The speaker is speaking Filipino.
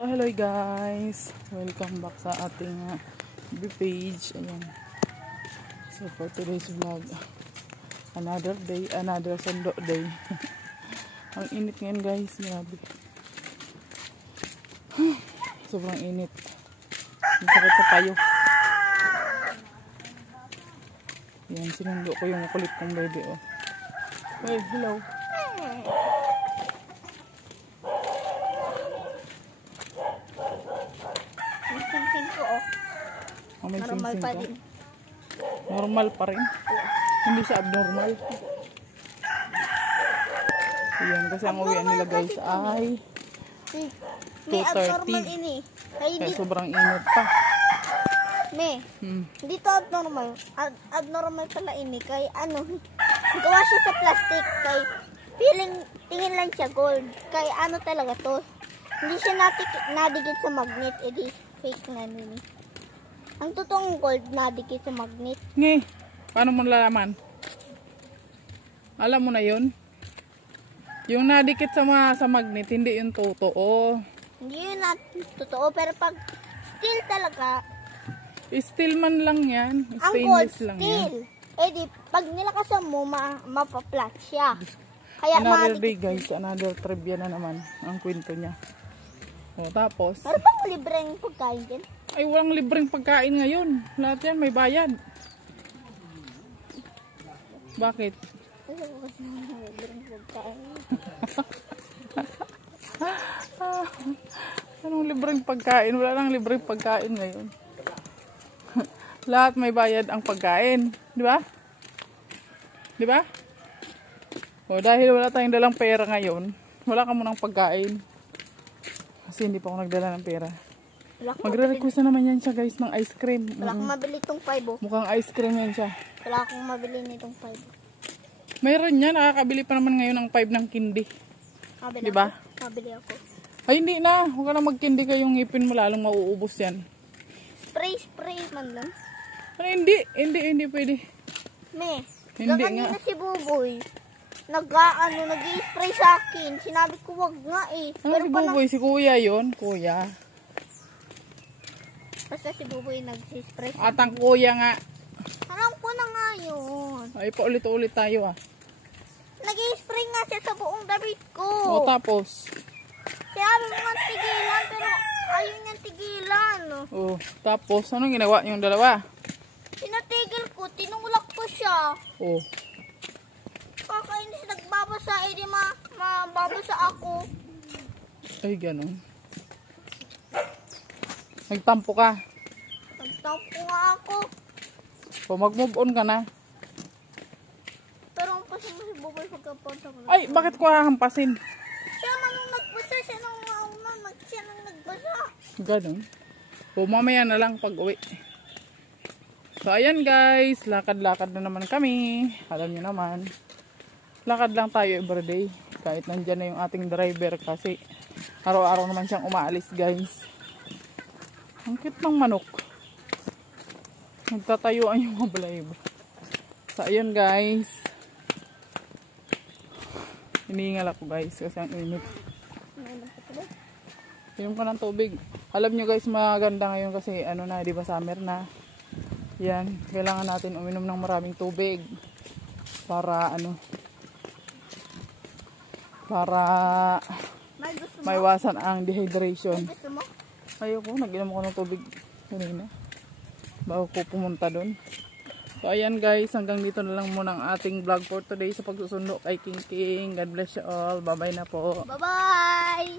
Hello guys, welcome back sa ating FB page. Ayan. So for today's vlog, another day, another sundo day. Ang init ngayon guys, grabe. Sobrang init. Ang sakit sa payo. Ayan, sinundo ko yung kulit kong baby. Oh. Hey, hello. Normal pa rin. Normal pa rin? Hindi siya abnormal. Ayan, kasi ang uwian nila guys ay 2:30. Kaya sobrang init pa. Hindi to abnormal. Abnormal pala ini. Kaya gawa siya sa plastic. Kaya tingin lang siya gold. Kaya talaga to. Hindi siya nadikit sa magnet. Edi fake na nini. Ang totoong gold nadikit sa magnet. Nge, paano mo nalalaman? Alam mo na yun? Yung nadikit sa magnet, hindi yung totoo. Hindi yun totoo, pero pag steel talaga. Steel man lang yan. Ang gold, Stainless lang steel. yan. Eh di, pag nilakasan mo, mapaplat siya. Kaya another day guys, another trivia na naman ang kwento niya. O tapos, pero pang libreng pagkain din. Ay, walang libreng pagkain ngayon. Lahat yan may bayad. Bakit? Libreng pagkain. Anong libreng pagkain? Wala nang libreng pagkain ngayon. Lahat may bayad ang pagkain. Di ba? Di ba? O, dahil wala tayong dalang pera ngayon, wala ka munang pagkain. Kasi hindi pa ako nagdala ng pera. Magre-request na naman yan siya guys ng ice cream. Wala akong mabili itong 5. Mukhang ice cream yan siya. Wala akong mabili nitong 5. Mayroon yan. Nakakabili pa naman ngayon ng 5 ng kindi. Diba? Mabili ako. Ay hindi na. Huwag ka na magkindi ka, yung ngipin mo lalong mauubos yan. Spray man lang. Ay, hindi pwede. Hindi nga. Si Buboy. Nag-i-spray sa akin. Sinabi ko wag nga eh. Ano si Buboy? Si Kuya yun? Kuya. Basta si Buboy nag-spray. At ang kuya nga. Alam ko na nga yun. Ay, paulit-ulit tayo ah. Nag-i-spray nga siya sa buong damit ko. O tapos? Sabi mo nga tigilan, pero ayun niyang tigilan. O tapos, anong ginawa niyong dalawa? Tinatigil ko, tinulak ko siya. O. Kakainis, nagbabasa, edi mababasa ako. Ay, ganun. Nagtampo ka. Nagtampo nga ako. O mag-move on ka na. Pero ang pasin mo si Buboy pagkapunta ko. Ay, bakit ko hahampasin? Siya man nung nagbasa, siya nang mauna, siya nang nagbasa. Ganun. O mamaya na lang pag uwi. So ayan guys, lakad-lakad na naman kami. Alam niyo naman. Lakad lang tayo everyday. Kahit nandyan na yung ating driver kasi araw-araw naman siyang umaalis guys. Ang cute ng manok. Nagtatayuan yung mga balaybo. So ayan guys. Hinihingal ako guys kasi ang init. Inom ko ng tubig. Alam nyo guys, maganda ngayon kasi di ba summer na. Yan, kailangan natin uminom ng maraming tubig para para maiwasan ang dehydration. Ayoko, nag-inom ako ng tubig kanina bago ko pumunta doon. So ayan guys, hanggang dito na lang muna ang ating vlog for today sa pagsusundo kay King King. God bless you all. Bye bye na po. Bye bye.